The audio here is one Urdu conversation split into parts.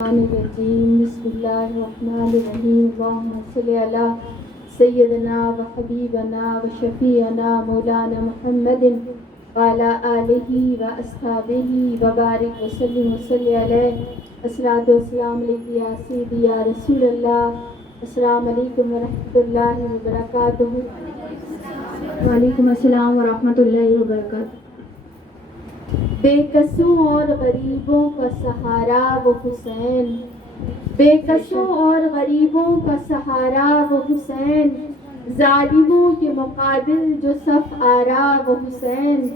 بسم اللہ الرحمن الرحیم اللہم صلی علی سیدنا و حبیبنا و شفیعنا مولانا محمد وعلی آلہ و اصحابہ و بارک وسلم وصلی علیہ الصلاۃ والسلام علیک یا سیدی یا رسول اللہ. السلام علیکم ورحمۃ اللہ وبرکاتہ. وعلیکم السلام ورحمۃ اللہ وبرکاتہ. بے کسوں اور غریبوں کا سہارا وہ حسین، بے کسوں اور غریبوں کا سہارا وہ حسین، ظالموں کے مقابل جو صف آرا وہ حسین،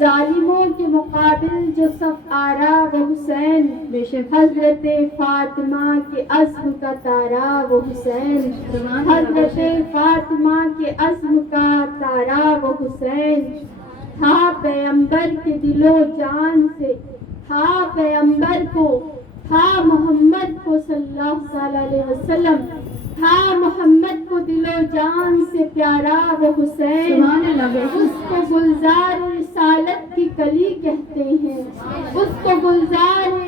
ظالموں کے مقابل جو صف آرا وہ حسین، حضرت فاطمہ کے عزم کا تارا وہ حسین، حضرت فاطمہ کے عزم کا تارا وہ حسین. تھا پیغمبر کے دل و جان سے، تھا پیغمبر کو، تھا محمد کو صلی اللہ علیہ وسلم، تھا محمد کو دل و جان سے پیارا وہ حسین. اس کو گلزار رسالت کی کلی کہتے ہیں، اس کو گلزار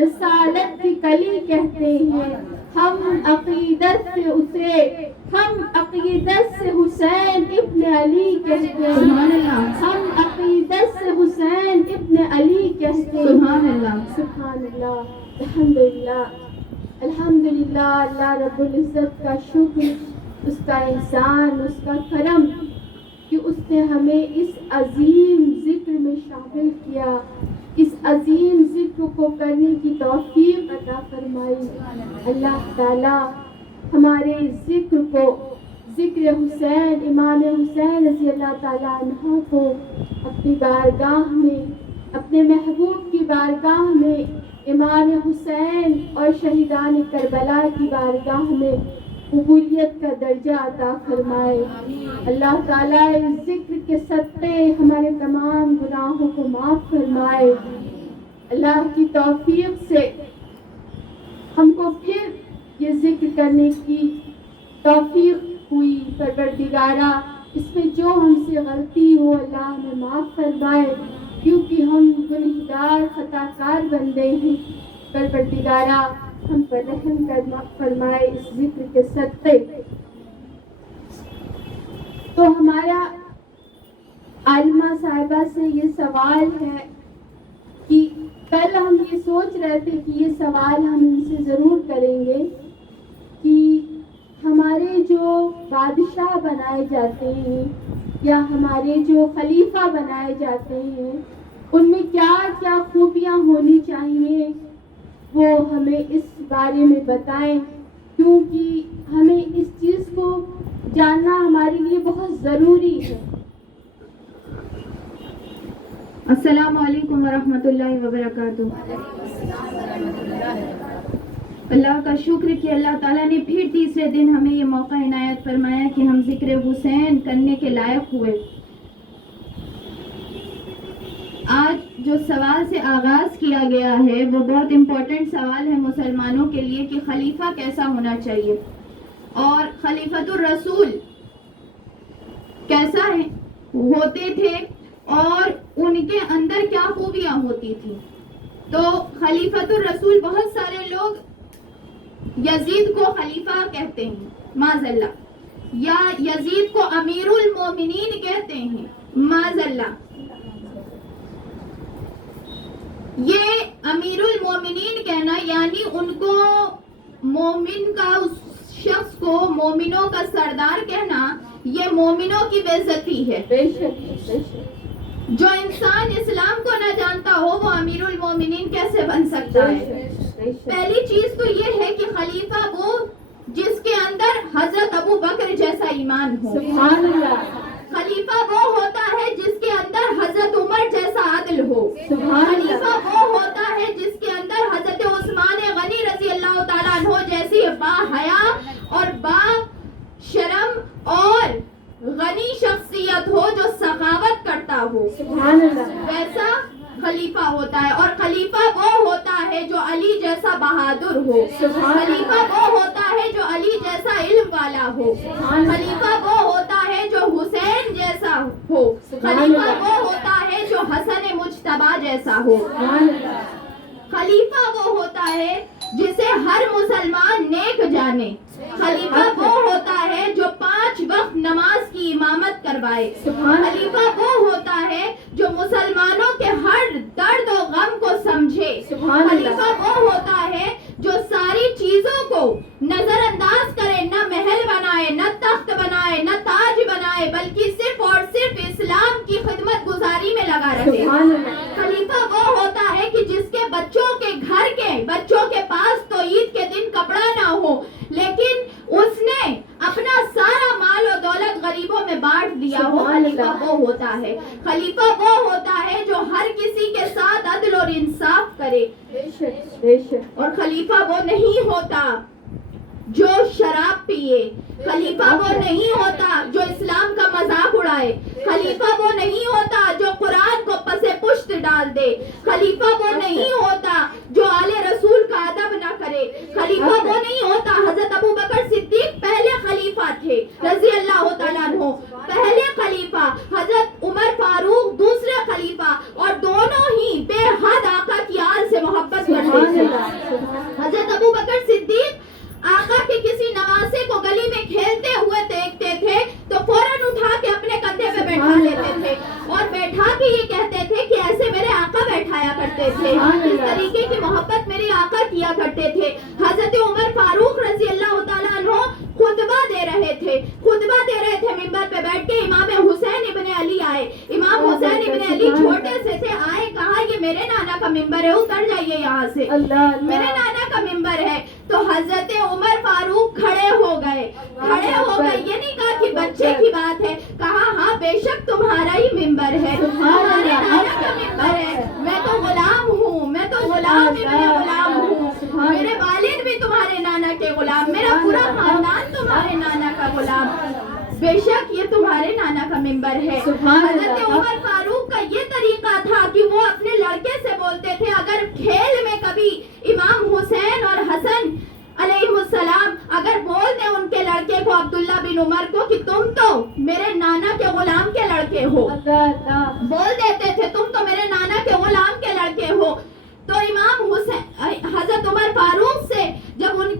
رسالت کی کلی کہتے ہیں. ہم عقیدت سے اسے، ہم عقیدت سے حسین ابن علی کہتے ہیں، ہم عقیدت سے حسین ابن علی کہتے ہیں. سبحان اللہ، سبحان اللہ، الحمدللہ الحمدللہ. اللہ رب العزت کا شکر، اس کا احسان، اس کا کرم کہ اس نے ہمیں اس عظیم ذکر میں شامل کیا، اس عظیم ذکر کو کرنے کی توفیق عطا فرمائی. اللہ تعالی ہمارے ذکر کو، ذکر حسین، امام حسین رضی اللہ تعالیٰ عنہ کو اپنی بارگاہ میں، اپنے محبوب کی بارگاہ میں، امام حسین اور شہیدان کربلا کی بارگاہ میں قبولیت کا درجہ عطا فرمائے. اللہ تعالیٰ اس ذکر کے صدقے ہمارے تمام گناہوں کو معاف فرمائے. اللہ کی توفیق سے ہم کو پھر یہ ذکر کرنے کی توفیق ہوئی. پروردگارہ اس میں جو ہم سے غلطی ہو اللہ ہمیں معاف فرمائے، کیونکہ ہم گنہگار خطا کار بندے ہیں. پروردگارہ ہم پر رحم فرمائے اس ذکر کے صدقے. تو ہمارا عالمہ صاحبہ سے یہ سوال ہے کہ کل ہم یہ سوچ رہے تھے کہ یہ سوال ہم ان سے ضرور کریں گے کہ ہمارے جو بادشاہ بنائے جاتے ہیں یا ہمارے جو خلیفہ بنائے جاتے ہیں ان میں کیا کیا خوبیاں ہونی چاہیے، وہ ہمیں اس بارے میں بتائیں، کیونکہ ہمیں اس چیز کو جاننا ہمارے لیے بہت ضروری ہے. السلام علیکم ورحمۃ اللہ وبرکاتہ. اللہ کا شکر کہ اللہ تعالیٰ نے پھر تیسرے دن ہمیں یہ موقع عنایت فرمایا کہ ہم ذکر حسین کرنے کے لائق ہوئے. آج جو سوال سے آغاز کیا گیا ہے وہ بہت امپورٹنٹ سوال ہے مسلمانوں کے لیے کہ خلیفہ کیسا ہونا چاہیے اور خلیفۃ الرسول کیسا ہوتے تھے اور ان کے اندر کیا خوبیاں ہوتی تھی. تو خلیفۃ الرسول، بہت سارے لوگ یزید کو خلیفہ کہتے ہیں معاذ اللہ، یا یزید کو امیر المومنین کہتے ہیں معاذ اللہ. یہ امیر المومنین کہنا یعنی ان کو مومن کا، اس شخص کو مومنوں کا سردار کہنا، یہ مومنوں کی بے عزتی ہے. جو انسان اسلام کو نہ جانتا ہو وہ امیر المومنین کیسے بن سکتا ہے؟ پہلی چیز تو یہ ہے کہ خلیفہ وہ جس کے اندر حضرت ابو بکر جیسا ایمان ہو. سبحان اللہ. خلیفہ وہ ہوتا ہے جس کے اندر حضرت عمر جیسا عدل ہو. خلیفہ وہ ہوتا ہے جس کے اندر حضرت عثمان غنی رضی اللہ تعالیٰ عنہ جیسی با حیا اور با شرم اور غنی شخصیت ہو، جو سخاوت کرتا ہو. سبحان اللہ. ویسا خلیفہ ہوتا ہے. اور خلیفہ وہ ہوتا ہے جو علی جیسا بہادر ہو. خلیفہ وہ ہوتا ہے جو علی جیسا علم والا ہو. خلیفہ وہ ہوتا ہے جو حسین جیسا ہو. خلیفہ وہ ہوتا ہے جو حسن مجتبی جیسا ہو. خلیفہ وہ ہوتا ہے ہر مسلمان نیک جانے. خلیفہ وہ ہوتا ہے جو 5 وقت نماز کی امامت کروائے. خلیفہ وہ ہوتا ہے جو مسلمانوں کے ہر درد و غم کو سمجھے. خلیفہ وہ ہوتا ہے جو ساری چیزوں کو نظر انداز کرے, نہ محل بنائے, نہ تخت بنائے, نہ تاج بنائے, بلکہ صرف اور صرف اسلام کی خدمت گزاری میں لگا رہے. خلیفہ وہ ہوتا ہے کہ جس کے بچوں کے گھر کے بچوں کے پاس تو عید کے دن کپڑا نہ ہو, لیکن اس نے اپنا سارا مال و دولت غریبوں میں بانٹ دیا ہو. خلیفہ وہ ہوتا ہے. خلیفہ وہ ہوتا ہے جو ہر کسی کے ساتھ عدل اور انصاف کرے. اور خلیفہ وہ نہیں ہوتا جو شراب پیے. خلیفہ وہ نہیں ہوتا جو اسلام کا مذاق اڑائے. خلیفہ وہ نہیں ہوتا جو قرآن کو پسے پشت ڈال دے. خلیفہ وہ نہیں ہوتا جو آل رسول کا ادب نہ کرے. خلیفہ وہ نہیں ہوتا. حضرت ابو بکر صدیق پہلے خلیفہ تھے رضی اللہ تعالیٰ عنہ, پہلے خلیفہ. حضرت عمر فاروق دوسرے خلیفہ, اور دونوں ہی بے حد آقا کی آل سے محبت کرتے تھے. حضرت ابو بکر صدیق آقا کے کسی نواسے کو گلی میں کھیلتے ہوئے دیکھتے تھے تو فوراً اٹھا کے اپنے کندھے پہ بیٹھا لیتے تھے, اور بیٹھا کے یہ کہتے تھے کہ ایسے میرے آقا بیٹھایا کرتے تھے. اس طریقے کی محبت میرے آقا کیا کرتے تھے. حضرت عمر فاروق رضی اللہ تعالیٰ عنہ خطبہ دے رہے تھے ممبر پہ بیٹھ کے. امام حسین ابن علی آئے. امام حسین ابن علی چھوٹے سے تھے, آئے, کہا یہ میرے نانا کا ممبر ہے, اتر جائیے یہاں سے, میرے نانا کا ممبر ہے. تو حضرت عمر فاروق کھڑے ہو گئے. یہ نہیں کہا کہ بچے کی بات ہے, کہا ہاں بے شک تمہارا ہی ممبر ہے, تمہارے نانا کا ممبر ہے. میں تو غلام ہوں, میں تو غلام ہوں. میرے والد بھی تمہارے نانا کے غلام, میرا پورا خاندان تمہارے نانا کا غلام. بے شک یہ تمہارے نانا کا ممبر ہے. حضرت عمر فاروق کا یہ طریقہ تھا کہ وہ اپنے لڑکے سے بولتے تھے, اگر کھیل میں کبھی امام حسین اور حسن علیہ السلام اگر بول دیں ان کے لڑکے کو, عبداللہ بن عمر کو, کہ تم تو میرے نانا کے غلام کے لڑکے ہو, بول دیتے تھے تم تو میرے نانا کے غلام کے لڑکے ہو. تو امام حسین حضرت عمر فاروق سے جب ان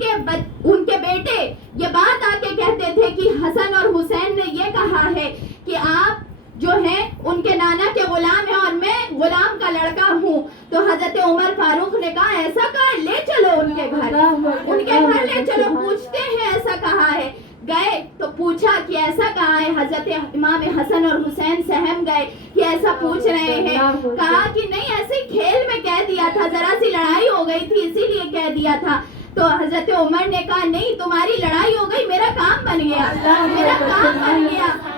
کے بیٹے یہ بات آ کے کہتے تھے کہ حسن اور حسین نے یہ کہا ہے کہ آپ جو ہیں ان کے نانا کے غلام ہیں اور میں غلام کا لڑکا ہوں, تو حضرت عمر فاروق نے کہا ایسا کہا ہے, لے چلو ان کے گھر لے چلو, پوچھتے ہیں ایسا کہا ہے. گئے تو پوچھا کہ ایسا کہا ہے. حضرت امام حسن اور حسین سہم گئے کہ ایسا پوچھ رہے ہیں. کہا کہ نہیں, ایسے کھیل میں کہہ دیا تھا, ذرا سی لڑائی ہو گئی تھی اسی لیے کہہ دیا تھا. تو حضرت عمر نے کہا نہیں, تمہاری لڑائی ہو گئی, میرا کام بن گیا.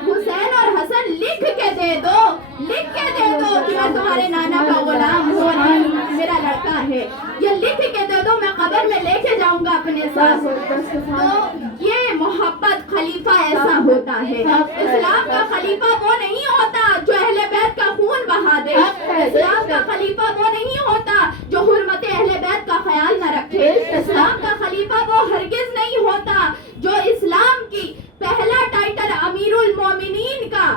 حسین اور حسن لکھ کے دے دو کہ میں تمہارے نانا کا غلام ہوں اور میرا لڑکا ہے, یہ لکھ کے دے دو, میں قبر میں لے کے جاؤں گا اپنے ساتھ. تو یہ محبت خلیفہ ایسا ہوتا ہے. اسلام کا خلیفہ وہ نہیں ہوتا جو اہل بیت کا خون بہا دے. اسلام کا خلیفہ وہ نہیں ہوتا جو حرمت اہل بیت کا خیال نہ رکھے. اسلام کا خلیفہ وہ ہرگز نہیں ہوتا جو اسلام کی پہلا ٹائٹل امیر المومنین کا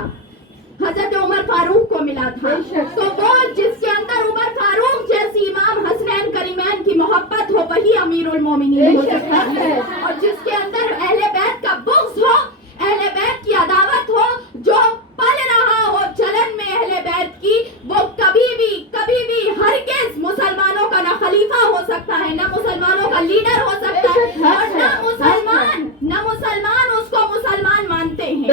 حضرت عمر فاروق کو ملا تھا. تو وہ جس کے اندر عمر فاروق جیسی امام حسنین کریمین کی محبت ہو وہی امیر المومنین ہو سکتا ہے, اور جس کے اندر اہل بیت کا بغض ہو, اہل بیت کی عداوت ہو, جو پل رہا ہو چلن میں اہل بیت کی, وہ کبھی بھی ہرگز مسلمانوں کا نہ خلیفہ ہو سکتا ہے, نہ مسلمانوں کا لیڈر ہو سکتا ہے, اور نہ مسلمان اس کو مسلمان مانتے ہیں,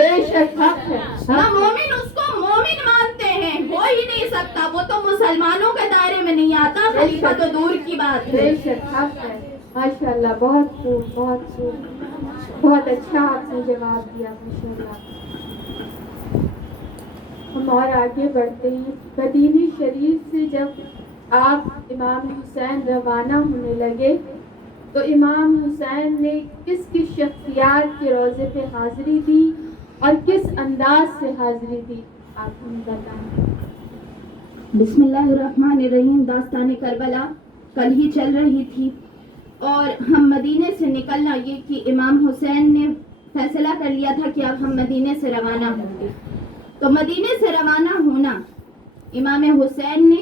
نہ مومن اس کو مومن مانتے ہیں. ہو ہی نہیں سکتا, وہ تو مسلمانوں کے دائرے میں نہیں آتا, خلیفہ تو دور کی بات ہے. ماشاء اللہ, بہت خوب, بہت اچھا آپ نے جواب دیا. ماشاء اللہ. ہم اور آگے بڑھتے ہیں. مدینہ شریف سے جب آپ امام حسین روانہ ہونے لگے تو امام حسین نے کس شخصیات کے روضے پہ حاضری دی اور کس انداز سے حاضری دی, آپ ہمیں بتائیں. بسم اللہ الرحمن الرحیم. داستان کربلا کل ہی چل رہی تھی اور ہم مدینے سے نکلنا, یہ کہ امام حسین نے فیصلہ کر لیا تھا کہ اب ہم مدینے سے روانہ ہوں گے. تو مدینے سے روانہ ہونا امام حسین نے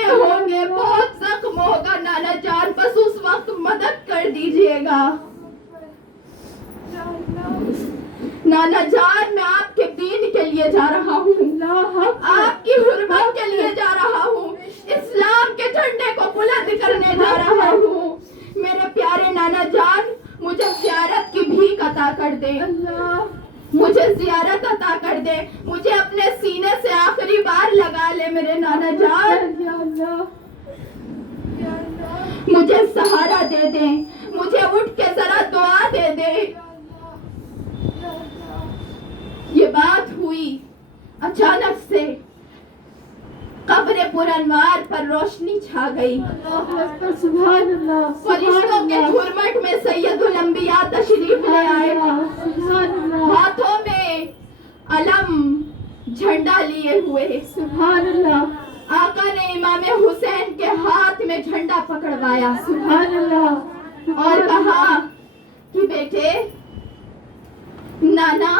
لگے ہوں گے, بہت زخم ہوگا نانا جان, بس اس وقت مدد کر دیجیے گا. نانا جان میں آپ کے دین کے لیے جا رہا ہوں, آپ کی حرمت کے لیے جا رہا ہوں, اسلام کے جھنڈے کو بلند کرنے جا رہا ہوں. میرے پیارے نانا جان مجھے زیارت کی بھیک عطا کر دے, مجھے زیارت عطا کر دے, مجھے اپنے سینے سے آخری بار لگا لے میرے نانا جان, مجھے سہارا دے دیں, مجھے اٹھ کے ذرا دعا دے دے. یہ بات ہوئی, اچانک سے قبر پرانوار پر روشنی چھا گئی. سبحان اللہ. فرشتوں کے جھرمٹ میں سید الانبیاء تشریف لے آئے, ہاتھوں میں علم جھنڈا لیے ہوئے. سبحان اللہ. آقا نے امام حسین کے ہاتھ میں جھنڈا پکڑوایا. سبحان اللہ. اور کہا کہ بیٹے نانا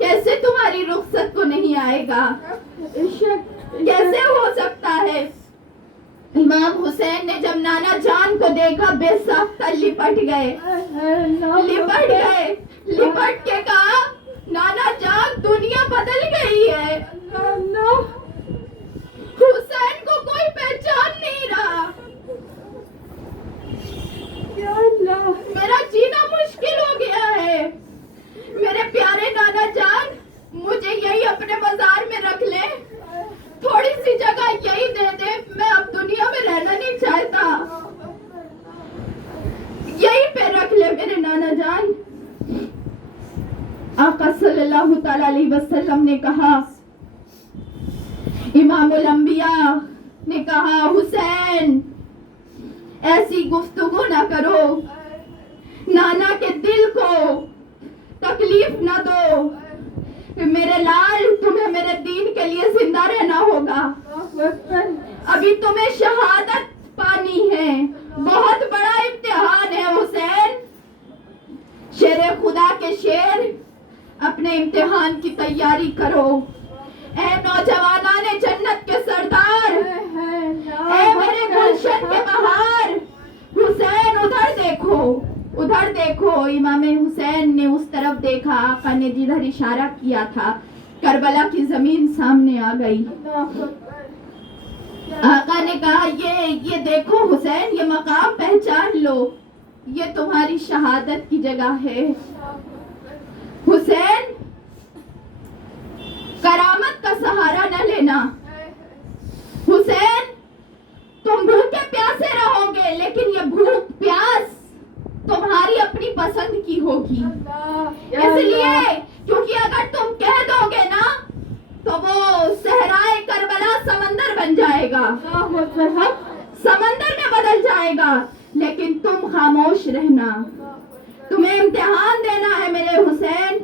کیسے تمہاری رخصت کو نہیں آئے گا, کیسے ہو سکتا ہے. امام حسین نے جب نانا جان کو دیکھا بے ساختہ لپٹ گئے, لپٹ کے کہا نانا جان دنیا بدل گئی ہے, حسین کو کوئی پہچان نہیں رہا, میرا جینا مشکل ہو گیا ہے. میرے پیارے نانا جان مجھے یہی اپنے بازار میں رکھ لے, تھوڑی سی جگہ یہی دے دے, میں اب دنیا میں رہنا نہیں چاہتا, یہی پہ رکھ لے میرے نانا جان. آقا صلی اللہ تعالی علیہ وسلم نے کہا, امام الانبیاء نے کہا حسین ایسی گفتگو نہ کرو, نانا کے دل کو تکلیف نہ دو, میرے لال تمہیں میرے دین کے لیے زندہ رہنا ہوگا, ابھی تمہیں شہادت پانی ہے, بہت بڑا امتحان ہے حسین. شیر خدا کے شیر اپنے امتحان کی تیاری کرو. اے نوجوانان جنت کے سردار, اے میرے گلشن کے بہار, حسین ادھر دیکھو, ادھر دیکھو. امام حسین نے اس طرف دیکھا, آقا نے جدھر اشارہ کیا تھا کربلا کی زمین سامنے آ گئی. آقا نے کہا یہ دیکھو حسین, یہ مقام پہچان لو, یہ تمہاری شہادت کی جگہ ہے. حسین کرامت کا سہارا نہ لینا, حسین تم بھوکے پیاسے رہو گے لیکن یہ بھوک پیاس تمہاری اپنی پسند کی ہوگی. اس لیے کیونکہ اگر تم کہہ دو گے نا تو وہ صحرائے کربلا سمندر بن جائے گا, سمندر میں بدل جائے گا, لیکن تم خاموش رہنا. تمہیں امتحان دینا ہے میرے حسین,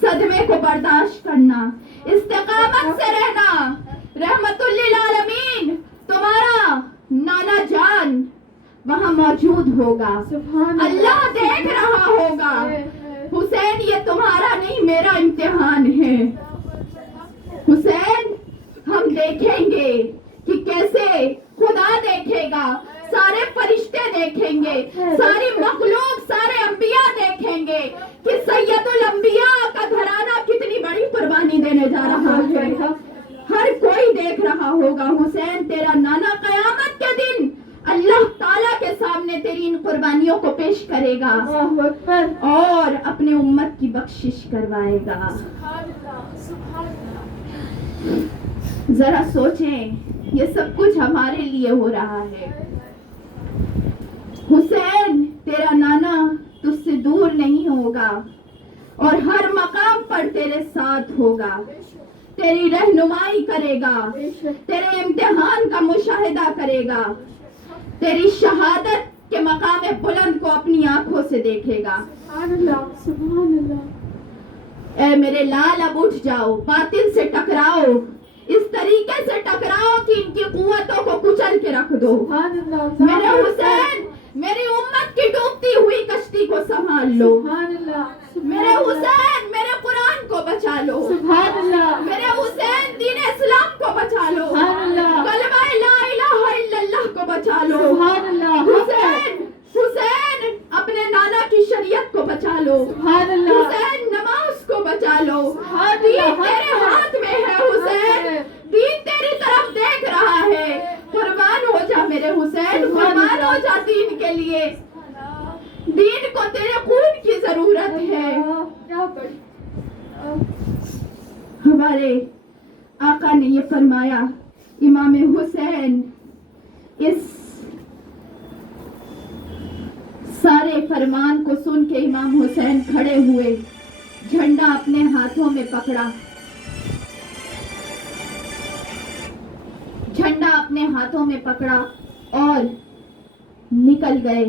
صدمے کو برداشت کرنا, استقامت سے رہنا. رحمت للعالمین تمہارا نانا جان وہاں موجود ہوگا, اللہ دیکھ رہا ہوگا. حسین یہ تمہارا نہیں میرا امتحان ہے. حسین ہم دیکھیں گے کہ کیسے خدا دیکھے گا, سارے فرشتے دیکھیں گے, ساری مخلوق, سارے انبیاء دیکھیں گے کہ سید الانبیاء کا گھرانہ کتنی بڑی قربانی دینے جا رہا ہے. ہر کوئی دیکھ رہا ہوگا. حسین تیرا نانا قیامت کے دن اللہ تعالیٰ کے سامنے تیری ان قربانیوں کو پیش کرے گا اور اپنے امت کی بخشش کروائے گا. ذرا سوچیں, یہ سب کچھ ہمارے لیے ہو رہا ہے. حسین تیرا نانا تجھ سے دور نہیں ہوگا اور ہر مقام پر تیرے ساتھ ہوگا, تیری رہنمائی کرے گا, تیرے امتحان کا مشاہدہ کرے گا, تیری شہادت کے مقام بلند کو اپنی آنکھوں سے دیکھے گا. سبحان اللہ. اے میرے لال اب اٹھ جاؤ, باطل سے ٹکراؤ, اس طریقے سے ٹکراؤ کہ ان کی قوتوں کو کچل کے رکھ دو. میرے حسین میری امت کی ڈوبتی ہوئی کشتی کو سنبھال لو. میرے حسین میرے قرآن کو بچا لو. میرے حسین دین اسلام کو بچا لو. کلمہ چاہیے, دین کو تیرے خون کی ضرورت ہے. کیا پڑھ ہمارے آقا نے یہ فرمایا. امام حسین اس سارے فرمان کو سن کے امام حسین کھڑے ہوئے, جھنڈا اپنے ہاتھوں میں پکڑا, جھنڈا اپنے ہاتھوں میں پکڑا اور نکل گئے.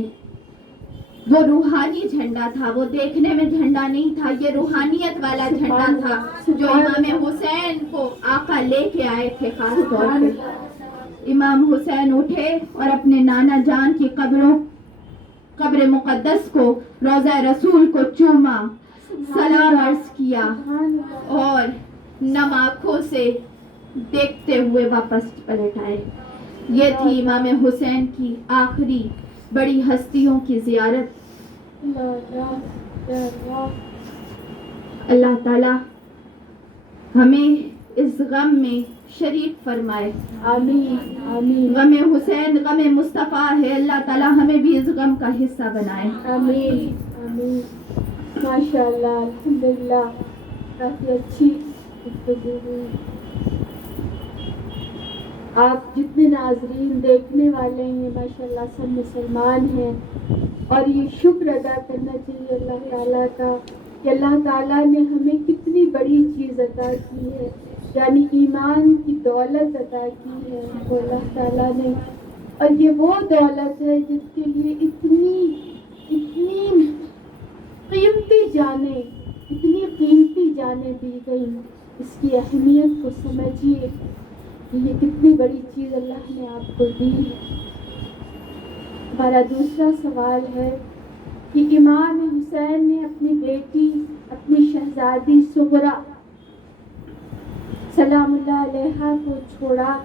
وہ روحانی جھنڈا تھا, وہ دیکھنے میں جھنڈا نہیں تھا, یہ روحانیت والا جھنڈا تھا جو امام حسین کو آقا لے کے آئے تھے. خاص طور پہ امام حسین اٹھے اور اپنے نانا جان کی قبر مقدس کو, روضہ رسول کو چوما, سلام عرض کیا اور نم آنکھوں سے دیکھتے ہوئے واپس پلٹ آئے. یہ تھی امام حسین کی آخری بڑی ہستیوں کی زیارت. اللہ تعالی ہمیں اس غم میں شریک فرمائے. آمین آمین غم حسین غم مصطفیٰ ہے, اللہ تعالی ہمیں بھی اس غم کا حصہ بنائے. آمین آمین. ماشاء اللہ, الحمدللہ, کافی اچھی گفتگو ہوئی. آپ جتنے ناظرین دیکھنے والے ہیں ماشاء اللہ سب مسلمان ہیں, اور یہ شکر ادا کرنا چاہیے اللہ تعالیٰ کا کہ اللہ تعالیٰ نے ہمیں کتنی بڑی چیز عطا کی ہے, یعنی ایمان کی دولت عطا کی ہے ہم کو اللہ تعالیٰ نے. اور یہ وہ دولت ہے جس کے لیے اتنی قیمتی جانیں دی گئی. اس کی اہمیت کو سمجھیے کہ یہ کتنی بڑی چیز اللہ نے آپ کو دی ہے. ہمارا دوسرا سوال ہے کہ امام حسین نے اپنی بیٹی, اپنی شہزادی صغرا سلام اللہ علیہا کو چھوڑا,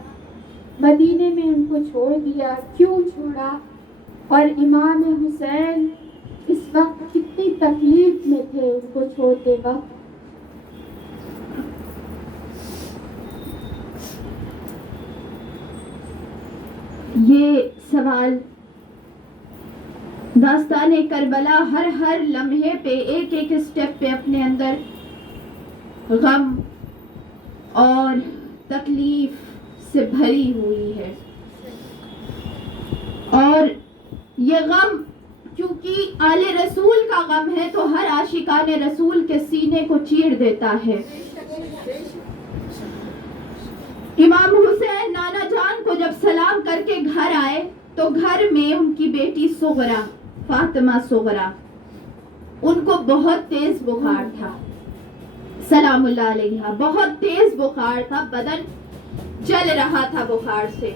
مدینے میں ان کو چھوڑ دیا. کیوں چھوڑا؟ اور امام حسین اس وقت کتنی تکلیف میں تھے ان کو چھوڑتے وقت؟ یہ سوال داستان کربلا ہر لمحے پہ, ایک ایک اسٹیپ پہ اپنے اندر غم اور تکلیف سے بھری ہوئی ہے. اور یہ غم چونکہ آل رسول کا غم ہے تو ہر عاشقان رسول کے سینے کو چیر دیتا ہے. امام حسین نانا جان کو جب سلام کر کے گھر آئے تو گھر میں ان کی بیٹی صغرا, فاطمہ صغرا, ان کو بہت تیز بخار تھا. سلام اللہ علیہ, بہت تیز بخار تھا, بدن جل رہا تھا بخار سے,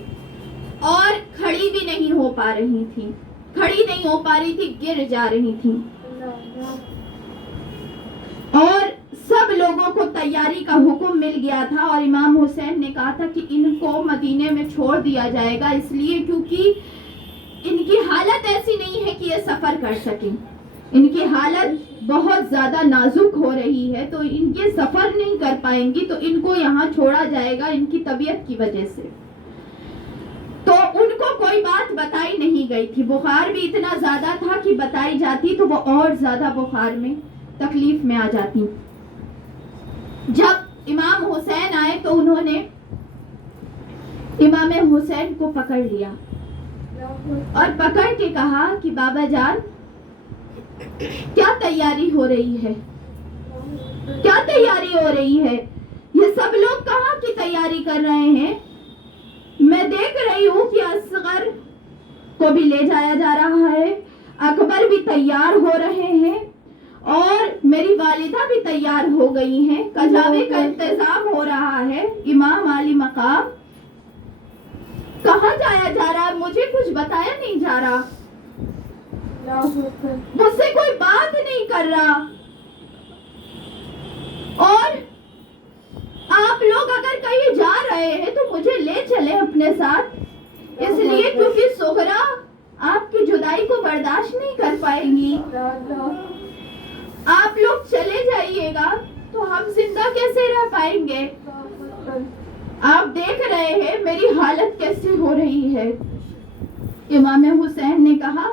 اور کھڑی بھی نہیں ہو پا رہی تھی, گر جا رہی تھی. اور سب لوگوں کو تیاری کا حکم مل گیا تھا, اور امام حسین نے کہا تھا کہ ان کو مدینے میں چھوڑ دیا جائے گا, اس لیے کیونکہ ان کی حالت ایسی نہیں ہے کہ یہ سفر کر سکیں. ان کی حالت بہت زیادہ نازک ہو رہی ہے, تو ان کے سفر نہیں کر پائیں گی, تو ان کو یہاں چھوڑا جائے گا ان کی طبیعت کی وجہ سے. تو ان کو کوئی بات بتائی نہیں گئی تھی. بخار بھی اتنا زیادہ تھا کہ بتائی جاتی تو وہ اور زیادہ بخار میں تکلیف میں آ جاتی. جب امام حسین آئے تو انہوں نے امام حسین کو پکڑ لیا اور پکڑ کے کہا کہ بابا جان, کیا تیاری ہو رہی ہے, کیا تیاری ہو رہی ہے؟ یہ سب لوگ کہاں کی تیاری کر رہے ہیں؟ میں دیکھ رہی ہوں کہ اصغر کو بھی لے جایا جا رہا ہے, اکبر بھی تیار ہو رہے ہیں, اور میری والدہ بھی تیار ہو گئی ہیں, کجاوے کا انتظام ہو رہا ہے. امام علی مقام کہاں جایا جا رہا ہے؟ مجھے کچھ بتایا نہیں جا رہا, مجھ سے کوئی بات نہیں کر رہا. اور آپ لوگ اگر کہیں جا رہے ہیں تو مجھے لے چلے اپنے ساتھ, اس لیے کیونکہ صغرا آپ کی جدائی کو برداشت نہیں کر پائیں گی. آپ لوگ چلے جائیے گا تو ہم زندہ کیسے رہ پائیں گے؟ آپ دیکھ رہے ہیں میری حالت کیسی ہو رہی ہے. امام حسین نے کہا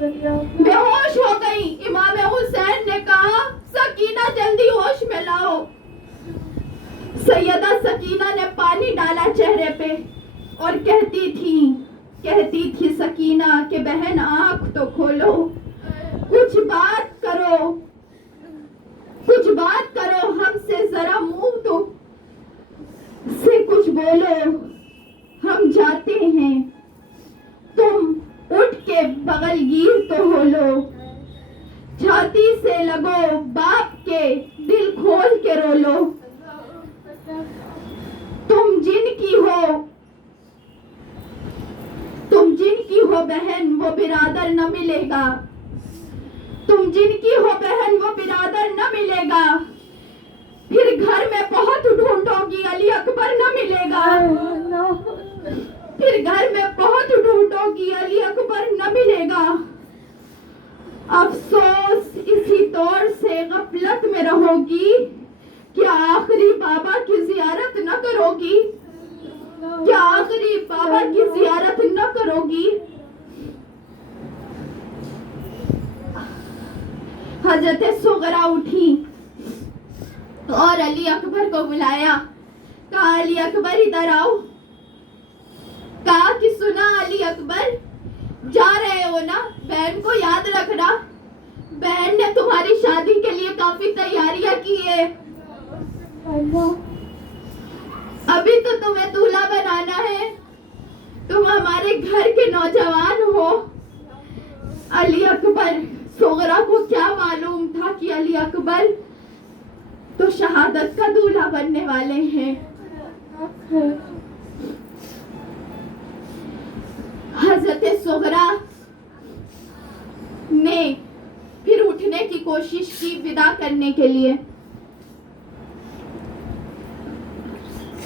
بے ہوش ہو گئی. امام حسین نے کہا سکینہ جلدی ہوش میں لاؤ. سیدہ سکینہ نے پانی ڈالا چہرے پہ اور کہتی تھی سکینہ کہ بہن آنکھ تو کھولو, کچھ بات کرو ہم سے, ذرا منہ تو سے کچھ بولو, ہم جاتے ہیں, تم اٹھ کے بغل گیر تو ہو لو, چھاتی سے لگو باپ کے, دل کھول کے رو لو, تم جن کی ہو بہن وہ برادر نہ ملے گا, تم جن کی ہو بہن وہ برادر نہ ملے گا, پھر گھر میں بہت ڈھونڈو گی علی اکبر نہ ملے گا, پھر گھر میں بہت ڈھونڈو گی علی اکبر نہ ملے گا, افسوس اسی طور سے غفلت میں رہو گی, کیا آخری بابا کی زیارت نہ کرو گی, کیا آخری بابا کی زیارت نہ کرو گی. حضرت صغرا اٹھی اور علی اکبر کو بلایا, کہا علی اکبر ادھر آؤ, کہا کہ سنا علی اکبر جا رہے ہو نا, بہن کو یاد رکھنا, بہن نے تمہاری شادی کے لیے کافی تیاریاں کی ہے, ابھی تو تمہیں دولہا بنانا ہے, تم ہمارے گھر کے نوجوان ہو. علی اکبر صغرا کو کیا معلوم تھا کہ علی اکبر تو شہادت کا دولہا بننے والے ہیں. حضرت صغرا نے پھر اٹھنے کی کوشش کی ودا کرنے کے لیے,